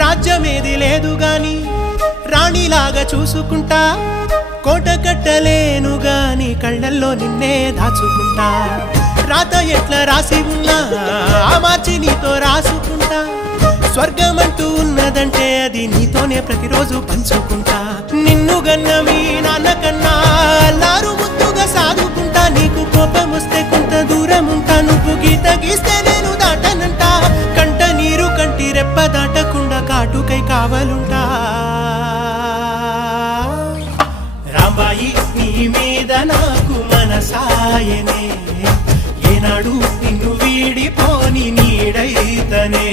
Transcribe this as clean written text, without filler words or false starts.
రాజ్యమేది లేదు గాని రాణిలాగా చూసుకుంటా కోట కట్టలేను గాని కళ్ళల్లో నిన్నే దాచుకుంటా రాత ఎట్లా రాసి ఉన్నా ఆ మార్చి నీతో రాసుకుంటా స్వర్గమంటూ ఉన్నదంటే అది నీతోనే ప్రతిరోజు పంచుకుంటా నిన్ను గన్న మీ నాన్న కన్నా అల్లారు ముద్దుగా సాదుకుంటా నీకు కోపం వస్తే కొంత దూరం ఉంటా నువ్వు గీత గీస్తే నేను దాటనంటా కంట నీరు కంటి రెప్ప దాటకుండా కాటుకై కావలుంటా రాంబాయి నీ మీద నాకు మనసాయనే ఏనాడు నిన్ను వీడిపోని నీడైతనే